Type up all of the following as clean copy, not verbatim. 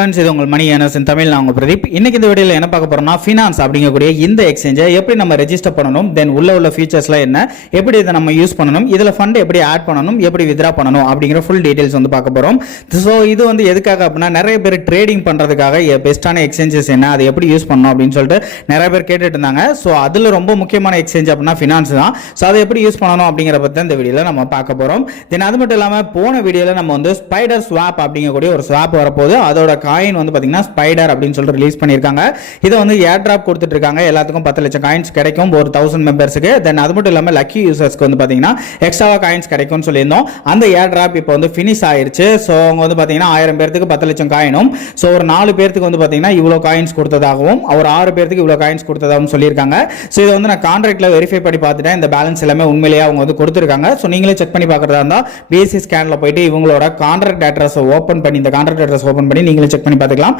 Friends, இது உங்கள் மணி earners இன் தமிழ். நான் உங்கள் பிரதீப். இன்னைக்கு இந்த வீடியோவில் என்ன பார்க்க போறோம்னா, ஃபினான்ஸ் அப்படிங்கக்கூடிய இந்த எக்ஸ்சேஞ்சை எப்படி நம்ம ரெஜிஸ்டர் பண்ணணும், தென் உள்ள ஃபீச்சர்ஸ்லாம் என்ன, எப்படி இதை நம்ம யூஸ் பண்ணணும், இதில் ஃபண்ட் எப்படி ஆட் பண்ணணும், எப்படி வித்ரா பண்ணணும் அப்படிங்கிற ஃபுல் டீடைல்ஸ் வந்து பார்க்க போகிறோம். ஸோ இது வந்து எதுக்காக அப்படின்னா, நிறைய பேர் ட்ரேடிங் பண்ணுறதுக்காக பெஸ்ட்டான எக்ஸ்சேஞ்சஸ் என்ன, அதை எப்படி யூஸ் பண்ணணும் அப்படின்னு சொல்லிட்டு நிறைய பேர் கேட்டுட்டு இருந்தாங்க. ஸோ அதில் ரொம்ப முக்கியமான எக்ஸ்சேஞ்ச் அப்படின்னா ஃபினான்ஸ் தான். ஸோ அதை எப்படி யூஸ் பண்ணணும் அப்படிங்கிற பற்றி இந்த வீடியோவில் நம்ம பார்க்க போகிறோம். தென் அது மட்டும் இல்லாமல் போன வீடியோவில் நம்ம வந்து ஸ்பைடர் ஸ்வாப் அப்படிங்கக்கூடிய ஒரு ஸ்வாப் வரப்போகுது. அதோட காயின் வந்து பாத்தீங்கன்னா ஸ்பைடர் அப்படின்னு சொல்லிட்டு ரிலீஸ் பண்ணிருக்காங்க. இதை வந்து ஏர் டிராப் கொடுத்துட்டு இருக்காங்க. எல்லாத்துக்கும் 10 லட்சம் காயின்ஸ் கிடைக்கும் ஒரு 1000 மெம்பர்ஸ்க்கு. தென் அது மட்டும் இல்லாம லக்கி யூசர்ஸ்க்கு வந்து பாத்தீங்கன்னா எக்ஸ்ட்ராவா காயின்ஸ் கிடைக்கும்னு சொல்லியிருந்தோம். அந்த ஏர் டிராப் இப்போ வந்து ஃபினிஷ் ஆயிருச்சு. ஸோ அவங்க வந்து பாத்தீங்கன்னா 1000 பேருக்கு 10 லட்சம் காயினும், ஸோ ஒரு 4 பேருக்கு வந்து பாத்தீங்கன்னா இவ்வளவு காயின்ஸ் கொடுத்ததாகவும், ஒரு 6 பேருக்கு இவ்வளவு காயின்ஸ் கொடுத்ததாகவும் சொல்லியிருக்காங்க. ஸோ இதை வந்து நான் கான்ட்ராக்ட்ல வெரிஃபை பண்ணி பார்த்துட்டேன். இந்த பேலன்ஸ் எல்லாமே உண்மையிலேயே அவங்க வந்து கொடுத்துருக்காங்க. ஸோ நீங்களே செக் பண்ணி பார்க்கறதா இருந்தா பிஎஸ்சி ஸ்கேன்ல போயிட்டு இவங்களோட கான்ட்ராக்ட் அட்ரஸ் ஓபன் பண்ணி, இந்த கான்ட்ராக்ட் அட்ரஸ் ஓபன் பண்ணி நீங்களே செக் பண்ணி பார்த்துக்கலாம்.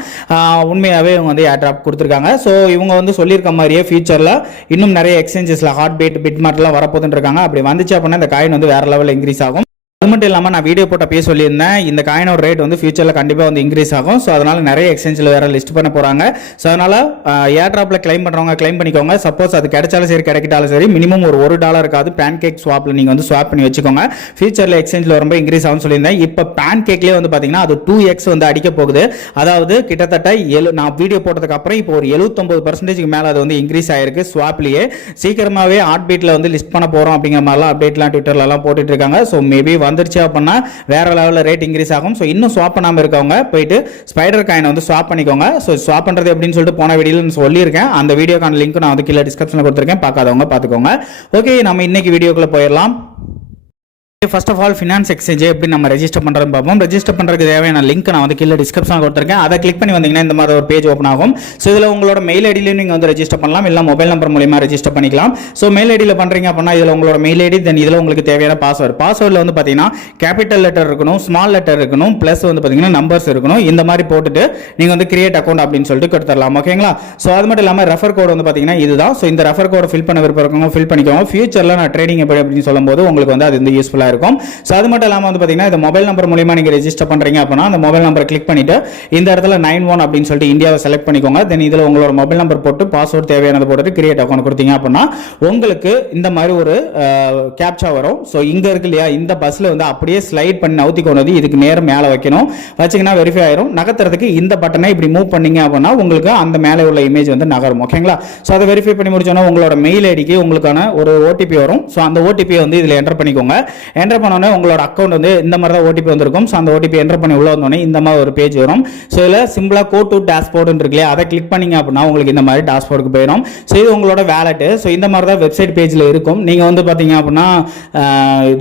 உண்மையாகவே இவங்க வந்து ஏர் டிராப் கொடுத்துருக்காங்க. ஸோ இவங்க வந்து சொல்லியிருக்க மாதிரியே ஃபியூச்சரில் இன்னும் நிறைய எக்ஸ்சேஞ்சஸில் ஹாட் பிட் மார்ட்லாம் வரப்போதுன்னு இருக்காங்க. அப்படி வந்துச்சு அப்படின்னா இந்த காயின் வந்து வேற லெவலில் இன்க்ரீஸ் ஆகும். அது மட்டும் இல்லாமல் நான் வீடியோ போட்டப்பே சொல்லியிருந்தேன், இந்த காயினோட ரேட் வந்து ஃபியூச்சரில் கண்டிப்பாக வந்து இன்க்ரீஸ் ஆகும். ஸோ அதனால் நிறைய எக்ஸ்சேஞ்சில் வேறு லிஸ்ட் பண்ண போகிறாங்க. ஸோ அதனால் ஏர் ட்ராப்பில் கிளைம் பண்ணுறவங்க கிளைம் பண்ணிக்கோங்க. சப்போஸ் அது கிடைச்சாலும் சரி கிடைக்கிட்டாலும் சரி, மினிமம் ஒரு $1 இருக்காது. பேன்கேக் ஸ்வாப்பில் நீங்கள் வந்து ஸ்வாப் பண்ணி வச்சுக்கோங்க. ஃபியூச்சரில் எக்ஸ்சேஞ்சில் ரொம்ப இன்க்ரீஸ் ஆகும்னு சொல்லியிருந்தேன். இப்போ பேன்கேக்லேயே வந்து பார்த்தீங்கன்னா அது 2x வந்து அடிக்க போகுது. அதாவது கிட்டத்தட்ட நான் வீடியோ போட்டதுக்கு அப்புறம் இப்போ ஒரு 79% மேலே அது வந்து இன்க்ரீஸ் ஆயிருக்கு ஸ்வாப்லேயே. சீக்கிரமாகவே ஹார்ட் பீட்டில் வந்து லிஸ்ட் பண்ண போகிறோம் அப்படிங்கிற மாதிரிலாம் அப்டேட்லாம் ட்விட்டர்லாம் போட்டுட்டு இருக்காங்க. ஸோ மேபி வந்துருச்சு அப்படின்னா வேற லெவலில் ரேட் இன்க்ரீஸ் ஆகும். ஸோ இன்னும் ஸ்வாப் பண்ணாமல் இருக்கவங்க போயிட்டு ஸ்பைடர் காயினை வந்து ஸ்வாப் பண்ணிக்கோங்க. ஸோ ஸ்வாப் பண்ணுறது எப்படின்னு சொல்லிட்டு போன வீடியோவில் சொல்லியிருக்கேன். அந்த வீடியோக்கான லிங்க் நான் வந்து கீழே டிஸ்கிரிப்ஷனில் கொடுத்துருக்கேன். பார்க்காதவங்க பார்த்துக்கோங்க. ஓகே, நம்ம இன்னைக்கு வீடியோக்குள்ள போயிடலாம். First of all finance exchange எப்படி நம்ம ரெஜிஸ்டர் பண்ணுறதுன்னு பார்ப்போம். ரெஜிஸ்டர் பண்ணுறதுக்கு தேவையான லிங்க் நான் வந்து கீழே டிஸ்கிரிப்ஷனில் கொடுத்துருக்கேன். அதை கிளிக் பண்ணி வந்தீங்கன்னா இந்த மாதிரி ஒரு பேஜ் ஓப்பன் ஆகும். ஸோ இதில் உங்களோட மெயில் ஐடியிலையும் நீங்கள் வந்து ரெஜிஸ்டர் பண்ணலாம், இல்லை மொபைல் நம்பர் மூலியமாக ரெஜிஸ்டர் பண்ணிக்கலாம். ஸோ மெயில் ஐடியில் பண்ணுறீங்க அப்படின்னா இதில் உங்களோட மெயில் ஐடி, தென் இதில் உங்களுக்கு தேவையான பாஸ்வேர்டில் வந்து பார்த்தீங்கன்னா கேபிட்டல் லெட்டர் இருக்கணும், ஸ்மால் லெட்டர் இருக்கணும், ப்ளஸ் வந்து பார்த்தீங்கன்னா நம்பர்ஸ் இருக்கணும். இந்த மாதிரி போட்டுட்டு நீங்கள் வந்து கிரியேட் அக்கௌண்ட் அப்படின்னு சொல்லிட்டு கொடுத்துடலாம். ஓகேங்களா? ஸோ அது மட்டும் இல்லாமல் ரெஃபர் கோட் வந்து பார்த்தீங்கன்னா இதுதான். ஸோ இந்த ரெஃபர் கோட் ஃபில் பண்ண விருப்பம் ஃபில் பண்ணிக்கோங்க. ஃபியூச்சரில் நான் ட்ரேடிங் எப்படி அப்படின்னு சொல்லும்போது உங்களுக்கு வந்து அது வந்து யூஸ்ஃபுல்லாக இருக்கும். ஸோ அது மட்டும் இல்லாமல் வந்து பார்த்தீங்கன்னா இந்த மொபைல் நம்பர் மூலமா நீங்கள் ரெஜிஸ்டர் பண்ணுறீங்க அப்படின்னா அந்த மொபைல் நம்பர் கிளிக் பண்ணிட்டு இந்த இடத்துல 91 அப்படின்னு சொல்லிட்டு இந்தியாவை செலக்ட் பண்ணிக்கோங்க. தென் இதில் உங்களோட மொபைல் நம்பர் போட்டு பாஸ்வேர்ட் தேவையானது போட்டு கிரியேட் அக்கௌண்ட் கொடுத்தீங்க அப்படின்னா உங்களுக்கு இந்த மாதிரி ஒரு கேப்சா வரும். ஸோ இங்கே இருக்கு இல்லையா, இந்த பஸ்ஸில் வந்து அப்படியே ஸ்லைட் பண்ணி நவுத்தி கொண்டு வந்து இதுக்கு நேரம் மேலே வைக்கணும். வச்சிங்கன்னா வெரிஃபை ஆயிரும். நகர்த்துறதுக்கு இந்த பட்டனை இப்படி மூவ் பண்ணீங்க அப்படின்னா உங்களுக்கு அந்த மேலே உள்ள இமேஜ் வந்து நகரும். ஓகேங்களா? ஸோ அதை வெரிஃபை பண்ணி முடிச்சோன்னா உங்களோட மெயில் ஐடிக்கு உங்களுக்கான ஒரு ஓடிபி வரும். ஸோ அந்த ஓடிபி வந்து இதில் என்டர் பண்ணிக்கோங்க. என்டர் பண்ணோன்னே உங்களோட அக்கௌண்ட் வந்து இந்த மாதிரி தான் ஓடிபி வந்திருக்கும். ஸோ அந்த ஓடிபி என்டர் பண்ணி உள்ள வந்தோடனே இந்த மாதிரி ஒரு பேஜ் வரும். ஸோ இதில் சிம்பிளாக கோ டு டேஷ்போர்டு இருக்கு இல்லையா, அதை கிளிக் பண்ணீங்க அப்படின்னா உங்களுக்கு இந்த மாதிரி டேஷ்போர்டுக்கு போயிடும். ஸோ இது உங்களோட வேலெட்டு. ஸோ இந்த மாதிரி தான் வெப்சைட் பேஜில் இருக்கும். நீங்கள் வந்து பார்த்தீங்க அப்படின்னா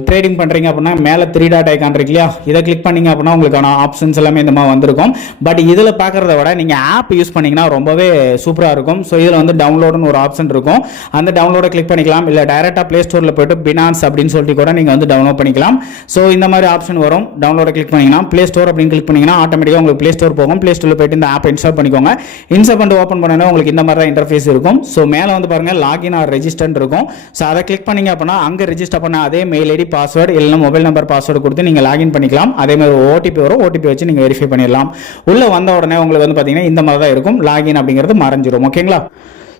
ட்ரேடிங் பண்ணுறீங்க அப்படின்னா மேலே 3 டாட் ஐகான் இருக்கு இல்லையா, இதை கிளிக் பண்ணீங்க அப்படின்னா உங்களுக்கான ஆப்ஷன்ஸ் எல்லாமே இந்த மாதிரி வந்திருக்கும். பட் இதில் பார்க்குறத விட நீங்கள் ஆப் யூஸ் பண்ணீங்கன்னா ரொம்பவே சூப்பராக இருக்கும். ஸோ இதில் வந்து டவுன்லோடுன்னு ஒரு ஆப்ஷன் இருக்கும். அந்த டவுன்லோடை கிளிக் பண்ணிக்கலாம். இல்லை டைரெக்டாக ப்ளே ஸ்டோரில் போய்ட்டு பினான்ஸ் அப்படின்னு சொல்லிட்டு கூட நீங்கள் வந்து டவுன்லோட் பண்ணிக்கலாம். ஸோ இந்த மாதிரி ஆப்ஷன் வரும். டவுன்லோட கிளிக் பண்ணீங்கன்னா ப்ளே ஸ்டோர் அப்படின்னு கிளிக் பண்ணீங்கன்னா ஆட்டோமேட்டிக்காக உங்களுக்கு ப்ளே ஸ்டோர் போகும். ப்ளே ஸ்டோரில் போயிட்டு இந்த ஆப் இன்ஸ்டால் பண்ணிக்கோங்க. இன்ஸ்டால் பண்ணிட்டு ஓப்பன் பண்ணா உங்களுக்கு இந்த மாதிரி தான் இன்டர்ஃபேஸ் இருக்கும். ஸோ மேலே வந்து பாருங்க லாகின் ஆர் ரெஜிஸ்டர் இருக்கும். ஸோ அதை கிளிக் பண்ணீங்க அப்படின்னா அங்கே ரெஜிஸ்டர் பண்ண அதே மெயில் ஐடி, பாஸ்வேர்டு இல்லைன்னா மொபைல் நம்பர் பாஸ்வேர்டு கொடுத்து நீங்கள் லாகின் பண்ணிக்கலாம். அதே மாதிரி ஓடிபி வரும். ஓடிபி வச்சு நீங்கள் வெரிஃபை பண்ணிடலாம். உள்ள வந்த உடனே உங்களுக்கு வந்து பார்த்தீங்கன்னா இந்த மாதிரி தான் இருக்கும். லாகின் அப்படிங்கிறது மறைஞ்சிரும். ஓகேங்களா?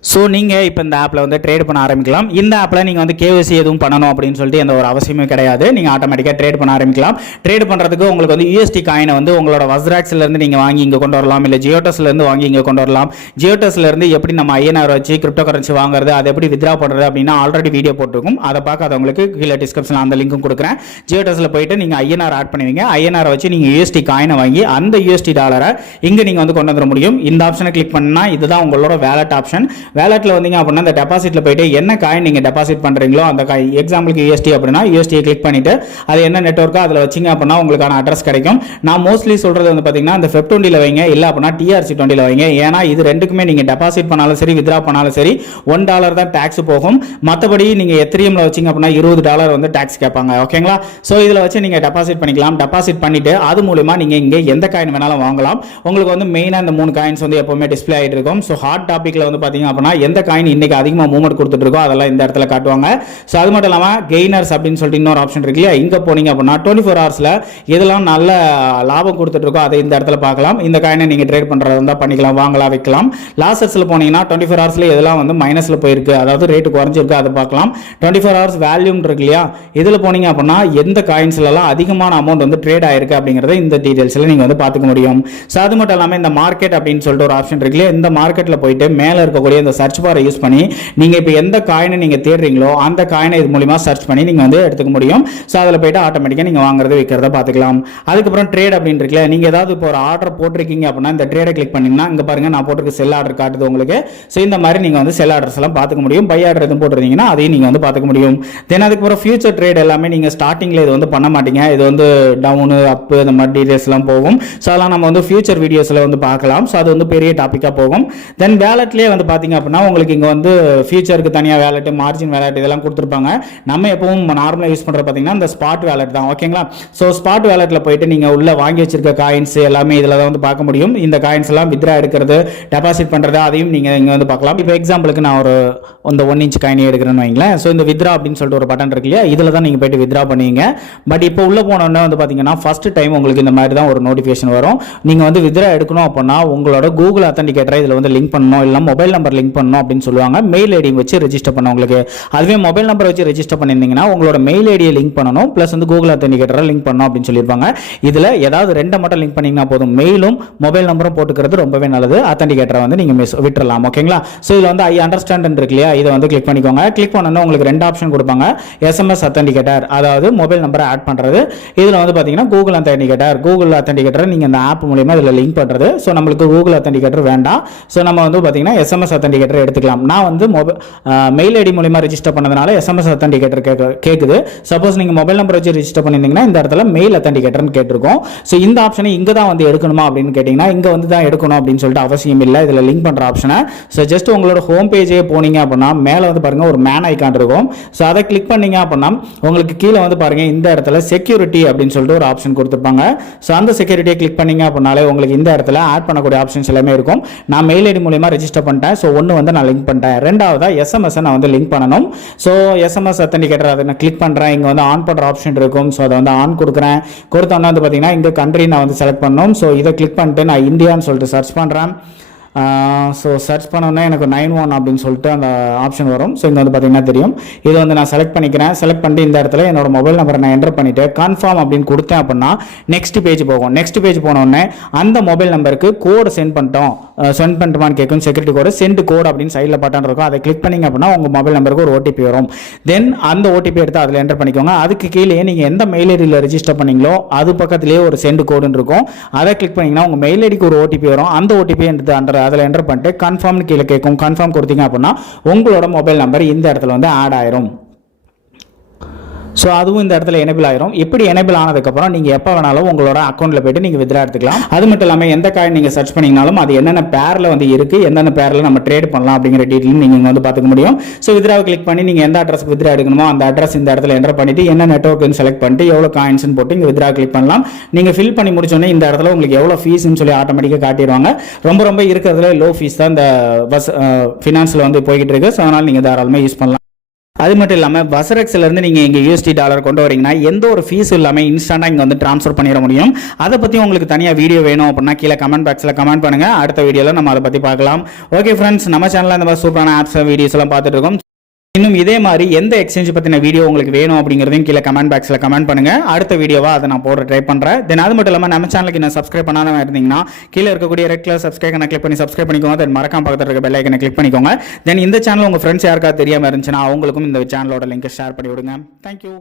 ஸோ நீங்கள் இப்போ இந்த ஆப்பில் வந்து ட்ரேட் பண்ண ஆரம்பிக்கலாம். இந்த ஆப்பில் நீங்கள் வந்து கேஒய்சி எதுவும் பண்ணணும் அப்படின்னு சொல்லிட்டு எந்த ஒரு அவசியமே கிடையாது. நீங்கள் ஆட்டோமேட்டிக்காக ட்ரேட் பண்ண ஆரம்பிக்கலாம். ட்ரேட் பண்ணுறதுக்கு உங்களுக்கு வந்து யூஎஸ்டி காயினை வந்து உங்களோட வஸ்ராக்ஸ்லேருந்து நீங்கள் வாங்கி இங்கே கொண்டு வரலாம், இல்லை ஜியோடஸ்லேருந்து வாங்கி இங்கே கொண்டு வரலாம். ஜியோடஸ்லேருந்து எப்படி நம்ம ஐஎன்ஆர் வச்சு கிரிப்டோ கரன்சி வாங்குறது, அதை எப்படி வித்ரா பண்ணுறது அப்படின்னா ஆல்ரெடி வீடியோ போட்டிருக்கும். அதை பார்க்காதவங்களுக்கு கீழே டிஸ்கிரிப்ஷனில் அந்த லிங்க்கும் கொடுக்குறேன். ஜியோடஸில் போயிட்டு நீங்கள் ஐஎன்ஆர் ஆட் பண்ணுவீங்க. ஐஎன்ஆர் வச்சு நீங்கள் யூஎஸ்டி காயினை வாங்கி அந்த யூஎஸ்டி டாலரை இங்கே நீங்கள் வந்து கொண்டு வந்துட முடியும். இந்த ஆப்ஷனை கிளிக் பண்ணால் இதுதான் உங்களோட வேலட் ஆப்ஷன். வேலட்ல வந்தீங்க அப்படின்னா இந்த டெபாசிட்ல போயிட்டு என்ன காயின் நீங்க டெபாசிட் பண்றீங்களோ அந்த காயின், எக்ஸாம்பிளுக்கு யூஎஸ்டி அப்படின்னா யூஎஸ்டியை கிளிக் பண்ணிட்டு அது என்ன நெட்வொர்க்கோ அதில் வச்சிங்க அப்படின்னா உங்களுக்கான அட்ரஸ் கிடைக்கும். நான் மோஸ்ட்லி சொல்றது வந்து பார்த்தீங்கன்னா இந்த FEP20 வைங்க, இல்லை அப்படின்னா TRC20 வைங்க. ஏன்னா இது ரெண்டுக்குமே நீங்க டெபாசிட் பண்ணாலும் சரி வித்ரா பண்ணாலும் சரி $1 தான் டாக்ஸ் போகும். மற்றபடி நீங்க எத்திரியம்ல வச்சிங்க அப்படின்னா $20 வந்து டாக்ஸ் கேட்பாங்க. ஓகேங்களா? ஸோ இதில் வச்சு நீங்க டெபாசிட் பண்ணிக்கலாம். டெபாசிட் பண்ணிட்டு அது மூலமா நீங்க இங்கே எந்த காயின் வேணாலும் வாங்கலாம். உங்களுக்கு வந்து மெயினாக இந்த 3 காயின்ஸ் வந்து எப்பவுமே டிஸ்பிளே ஆகிட்டு இருக்கும். ஸோ ஹாட் டாபிக்ல வந்து பார்த்தீங்க அப்படின்னா அப்படின்னா எந்த காயின் இன்னைக்கு அதிகமாக மூவ்மெண்ட் கொடுத்துட்டு இருக்கோ அதெல்லாம் இந்த இடத்துல காட்டுவாங்க. ஸோ அது மட்டும் இல்லாமல் கெய்னர்ஸ் அப்படின்னு சொல்லிட்டு இன்னொரு ஆப்ஷன் இருக்கு இல்லையா, இங்கே போனீங்க அப்படின்னா 24 ஹவர்ஸில் எதெல்லாம் நல்ல லாபம் கொடுத்துட்டு இருக்கோ அதை இந்த இடத்துல பார்க்கலாம். இந்த காயினை நீங்கள் ட்ரேட் பண்ணுறதா இருந்தால் பண்ணிக்கலாம், வாங்கலாம், வைக்கலாம். லாசர்ஸில் போனீங்கன்னா 24 ஹவர்ஸில் எதெல்லாம் வந்து மைனஸில் போயிருக்கு, அதாவது ரேட்டு குறைஞ்சிருக்கு, அதை பார்க்கலாம். 24 ஹவர்ஸ் வேல்யூம் இருக்கு இல்லையா, இதில் போனீங்க அப்படின்னா எந்த காயின்ஸ்லாம் அதிகமான அமௌண்ட் வந்து ட்ரேட் ஆயிருக்கு அப்படிங்கிறத இந்த டீடைல்ஸில் நீங்கள் வந்து பார்த்துக்க முடியும். ஸோ அது மட்டும் இல்லாமல் இந்த மார்க்கெட் அப்படின்னு சொல்லிட்டு ஒரு ஆப்ஷன் இருக்கு இல்லையா, இந்த மார்க்கெட்டில் போயிட்டு மேலே இருக்கக்கூடிய இந்த சர்ச் பாரை யூஸ் பண்ணி நீங்கள் இப்போ எந்த காயினை நீங்கள் தேடுறீங்களோ அந்த காயினை இது மூலிமா சர்ச் பண்ணி நீங்கள் வந்து எடுத்துக்க முடியும். ஸோ அதில் போயிட்டு ஆட்டோமேட்டிக்காக நீங்கள் வாங்குறது விற்கிறத பார்த்துக்கலாம். அதுக்கப்புறம் ட்ரேட் அப்படின்னு இருக்குல்ல, நீங்கள் ஏதாவது இப்போ ஒரு ஆர்டர் போட்டிருக்கீங்க அப்படின்னா இந்த ட்ரேடை கிளிக் பண்ணிங்கன்னா இங்கே பாருங்கள் நான் போட்டிருக்க செல் ஆர்டர் காட்டுது உங்களுக்கு. ஸோ இந்த மாதிரி நீங்கள் வந்து செல் ஆர்டர்ஸ் எல்லாம் பார்த்துக்க முடியும். பை ஆர்டர் எதுவும் போட்டிருந்தீங்கன்னா அதையும் நீங்கள் வந்து பார்த்துக்க முடியும். தென் அதுக்கப்புறம் ஃபியூச்சர் ட்ரேட் எல்லாமே நீங்கள் ஸ்டார்டிங்கில் இது வந்து பண்ண மாட்டீங்க, இது வந்து டவுனு அப்பு இந்த மாதிரி டீடைல்ஸ்லாம் போகும். ஸோ அதெல்லாம் நம்ம வந்து ஃபியூச்சர் வீடியோஸில் வந்து பார்க்கலாம். ஸோ அது வந்து பெரிய டாப்பிக்காக போகும். தென் வேலட்லேயே வந்து பார்த்தீங்க அப்படின்னா உங்களுக்கு இங்கே வந்து ஃபியூச்சருக்கு தனியாக வேலட், மார்ஜின் வேலட் இதெல்லாம் கொடுத்துருப்பாங்க. நம்ம எப்பவும் நார்மலாக யூஸ் பண்ணுறது பார்த்தீங்கன்னா இந்த ஸ்பாட் வேலட் தான். ஓகேங்களா, ஸோ ஸ்பாட் வேலட்டில் போயிட்டு நீங்கள் உள்ள வாங்கி வச்சிருக்க காயின்ஸ் எல்லாமே இதில் தான் வந்து பார்க்க முடியும். இந்த காயின்ஸ் எல்லாம் வித்ரா எடுக்கிறது, டெபாசிட் பண்ணுறது அதையும் நீங்கள் இங்கே வந்து பார்க்கலாம். இப்போ எக்ஸாம்பிளுக்கு நான் ஒரு இந்த 1 இன்ச் காயினே எடுக்கிறேன்னு வைங்களேன். ஸோ இந்த வித்ரா அப்படின்னு சொல்லிட்டு ஒரு பட்டன் இருக்கு இல்லையா, இதில் தான் நீங்கள் போயிட்டு வித்ரா பண்ணுவீங்க. பட் இப்போ உள்ள போனோன்னே வந்து பார்த்தீங்கன்னா ஃபர்ஸ்ட் டைம் உங்களுக்கு இந்த மாதிரி தான் ஒரு நோட்டிஃபிகேஷன் வரும். நீங்கள் வந்து வித்ரா எடுக்கணும் அப்படின்னா உங்களோட கூகுள் அத்தன்டிகேட்டரை இதில் வந்து லிங்க் பண்ணணும், இல்லை மொபைல் நம்பர் லிங்க் பண்ணணும் அப்படின்னு சொல்லுவாங்க. மெயில் ஐடி வச்சு ரெஜிஸ்டர் பண்ண உங்களுக்கு. அதுவே மொபைல் நம்பர் வச்சு ரெஜிஸ்டர் பண்ணியிருந்தீங்கன்னா உங்களோட மெயில் ஐடியை லிங்க் பண்ணணும், ப்ளஸ் வந்து கூகுள் அத்தன்டிகேட்டரை லிங்க் பண்ணணும் அப்படின்னு சொல்லியிருப்பாங்க. இதில் ஏதாவது 2 மட்டும் லிங்க் பண்ணிங்கன்னா போதும். மெயிலும் மொபைல் நம்பரும் போட்டுக்கிறது ரொம்பவே நல்லது. அத்தன்டிகேட்டரை வந்து நீங்கள் விட்டுறலாம். ஓகேங்களா, ஸோ இதில் வந்து ஐ அண்டர்ஸ்டாண்ட் இருக்கு இல்லையா, இதை வந்து கிளிக் பண்ணிக்கோங்க. கிளிக் பண்ணோன்னா உங்களுக்கு 2 ஆப்ஷன் கொடுப்பாங்க. எஸ்எம்எஸ் அத்தன்டிகேட்டர், அதாவது மொபைல் நம்பரை ஆட் பண்ணுறது. இதில் வந்து பார்த்தீங்கன்னா கூகுள் அத்தன்டிகேட்டர் நீங்கள் இந்த ஆப் மூலியமாக இதில் லிங்க் பண்ணுறது. ஸோ நம்மளுக்கு கூகுள் அத்தன்டிகேட்டர் வேண்டாம். ஸோ நம்ம வந்து பார்த்தீங்கன்னா எஸ்எம்எஸ் அத்தன்டிகேட்டர் எடுத்துக்கலாம். நான் வந்து மெயில் ஐடி மூலியமா ரெஜிஸ்டர் பண்ணதுனால எஸ்எம்எஸ் அத்தன்டிகேட்டர் கேட்குது. சப்போஸ் நீங்கள் மொபைல் நம்பர் வச்சு ரெஜிஸ்டர் பண்ணியிருந்தீங்கன்னா இந்த இடத்துல மெயில் அத்தன்டிகேட்டர்னு கேட்டிருக்கோம். ஸோ இந்த ஆப்ஷனை இங்கே தான் வந்து எடுக்கணுமா அப்படின்னு கேட்டிங்கன்னா இங்கே வந்து தான் எடுக்கணும் அப்படின்னு சொல்லிட்டு அவசியம் இல்லை. இதில் லிங்க் பண்ணுற ஆப்ஷனை ஸோ ஜஸ்ட் உங்களோட ஹோம் பேஜே போனீங்க அப்படின்னா மேலே வந்து பாருங்க ஒரு மேன் ஐக்கான் இருக்கும். ஸோ அதை கிளிக் பண்ணீங்க அப்படின்னா உங்களுக்கு கீழே வந்து பாருங்க இந்த இடத்துல செக்யூரிட்டி அப்படின்னு சொல்லிட்டு ஒரு ஆப்ஷன் கொடுத்துருப்பாங்க. ஸோ அந்த செக்யூரிட்டியை கிளிக் பண்ணீங்க அப்படின்னாலே உங்களுக்கு இந்த இடத்துல ஆட் பண்ணக்கூடிய ஆப்ஷன்ஸ் எல்லாமே இருக்கும். நான் மெயில் ஐடி மூலமா ரெஜிஸ்டர் பண்ணிட்டேன். ஸோ ஒன்று வந்து நான் லிங்க் பண்ணிட்டேன். ரெண்டாவதா எஸ்எம்எஸ் நான் வந்து லிங்க் பண்ணணும். ஸோ எஸ்எம்எஸ் அத்தன்டிகேட்டர் அதை நான் கிளிக் பண்ணுறேன். இங்கே வந்து ஆன் பண்ணுற ஆப்ஷன் இருக்கும். ஸோ அதை வந்து ஆன் கொடுக்குறேன். கொடுத்தோன்னா வந்து பார்த்தீங்கன்னா இங்கே கண்ட்ரி நான் வந்து செலக்ட் பண்ணணும். ஸோ இதை கிளிக் பண்ணிட்டு நான் இந்தியான்னு சொல்லிட்டு சர்ச் பண்ணுறேன். ஸோ சர்ச் பண்ணோன்னே எனக்கு 91 அப்படின்னு சொல்லிட்டு அந்த ஆப்ஷன் வரும். ஸோ இங்கே வந்து பார்த்தீங்கன்னா தெரியும். இதை வந்து நான் செலக்ட் பண்ணிக்கிறேன். செலக்ட் பண்ணிட்டு இந்த இடத்துல என்னோட மொபைல் நம்பரை நான் என்டர் பண்ணிவிட்டு கன்ஃபார்ம் அப்படின்னு கொடுத்தேன் அப்படின்னா நெக்ஸ்ட் பேஜ் போகும். நெக்ஸ்ட் பேஜ் போனோடனே அந்த மொபைல் நம்பருக்கு கோடு சென்ட் பண்ணிட்டோமான்னு கேட்கும். செக்யூரிட்டி கோடு சென்ட் கோடு அப்படின்னு சைடில் பட்டன் இருக்கும். அதை கிளிக் பண்ணிங்க அப்படின்னா உங்கள் மொபைல் நம்பருக்கு ஒரு ஓடிபி வரும். தென் அந்த ஓடிபி எடுத்து அதில் என்டர் பண்ணிக்கோங்க. அதுக்கு கீழே நீங்கள் எந்த மெயில் ஐடியில் ரெஜிஸ்டர் பண்ணீங்களோ அது பக்கத்திலேயே ஒரு சென்ட் கோடுன்னு இருக்கும். அதை கிளிக் பண்ணிங்கன்னா உங்கள் மெயில் ஐடிக்கு ஒரு ஓடிபி வரும். அந்த ஓடிபி எடுத்து அதில் என்டர் பண்ணிட்டு கன்ஃபார்ம் கீழே கேட்கும். கன்ஃபார்ம் கொடுத்தீங்க அப்படின்னா உங்களோட மொபைல் நம்பர் இந்த இடத்துல வந்து ஆட் ஆயிரும். ஸோ அதுவும் இந்த இடத்துல எனேபிள் ஆயிரும். இப்படி எனேபிள் ஆனதுக்கப்புறம் நீங்கள் எப்போ வேணாலும் உங்களோட அக்கௌண்ட்டில் போய்ட்டு நீங்கள் வித்ரா எடுத்துக்கலாம். அது மட்டும் இல்லாமல் எந்த காயின் நீங்கள் சர்ச் பண்ணிங்கனாலும் அது என்னென்ன பேரில் வந்து இருக்குது, எந்தெந்த பேரில் நம்ம ட்ரேட் பண்ணலாம் அப்படிங்கிற டீட்டெயிலும் நீங்கள் வந்து பார்த்துக்க முடியும். ஸோ வித்ராவை கிளிக் பண்ணி நீங்கள் எந்த அட்ரஸ்க்கு வித்ரா எடுக்கணுமோ அந்த அட்ரஸ் இந்த இடத்துல என்டர் பண்ணிட்டு என்ன நெட்வொர்க்னு செலக்ட் பண்ணிட்டு எவ்வளோ காயின்ஸ்னு போட்டு இங்கே வித்ரா கிளிக் பண்ணலாம். நீங்கள் ஃபில் பண்ணி முடிச்சோடனே இந்த இடத்துல உங்களுக்கு எவ்வளோ ஃபீஸ்ன்னு சொல்லி ஆட்டோமேட்டிக்காக காட்டிடுவாங்க. ரொம்ப இருக்கிறதுல லோ ஃபீஸ் தான் இந்த ஃபினான்ஸில் வந்து போய்கிட்டு இருக்கு. ஸோ அதனால் நீங்கள் தாராளமாக யூஸ் பண்ணலாம். அது மட்டும் இல்லாமல் பசரெக்ஸ்லேருந்து நீங்கள் இங்கே USD டாலர் கொண்டு வரீங்கன்னா எந்த ஒரு ஃபீஸ் இல்லாமல் இன்ஸ்டன்ட்டாக இங்கே வந்து ட்ரான்ஸ்ஃபர் பண்ணிட முடியும். அதை பற்றி உங்களுக்கு தனியாக வீடியோ வேணும் அப்படின்னா கீழே கமெண்ட் பாக்ஸில் கமெண்ட் பண்ணுங்கள். அடுத்த வீடியோவில் நம்ம அதை பற்றி பார்க்கலாம். ஓகே ஃப்ரெண்ட்ஸ், நம்ம சேனலில் இந்த மாதிரி சூப்பரான ஆப்ஸ் வீடியோஸ் எல்லாம் பார்த்துட்டு இருக்கோம். இன்னும் இதே மாதிரி எந்த எக்ஸ்சேஞ்ச் பற்றின வீடியோ உங்களுக்கு வேணும் அப்படிங்கிறதையும் கீழே கமெண்ட் பாக்ஸில் கமெண்ட் பண்ணுங்கள். அடுத்த வீடியோவாக அதை நான் போட ட்ரை பண்ணுறேன். தென் அது மட்டும் இல்லாமல் நம்ம சேனலுக்கு நான் சப்ஸ்கிரைப் பண்ணாமல் இருந்தீங்கன்னா கீழே இருக்கக்கூடிய ரெட் கலர் சப்ஸ்கிரைப் கிளிக் பண்ணி சப்ஸ்கிரைப் பண்ணிக்கோங்க. தென் மறக்காம பக்கத்தில் இருக்க பெல் ஐக்கனை கிளிக் பண்ணிக்கோங்க. தென் இந்த சேனல் உங்கள் ஃப்ரெண்ட்ஸ் யாருக்காவது தெரியாமல் இருந்துச்சுன்னா அவங்களுக்கும் இந்த சேனலோட லிங்கை ஷேர் பண்ணி விடுங்க. தேங்க்யூ.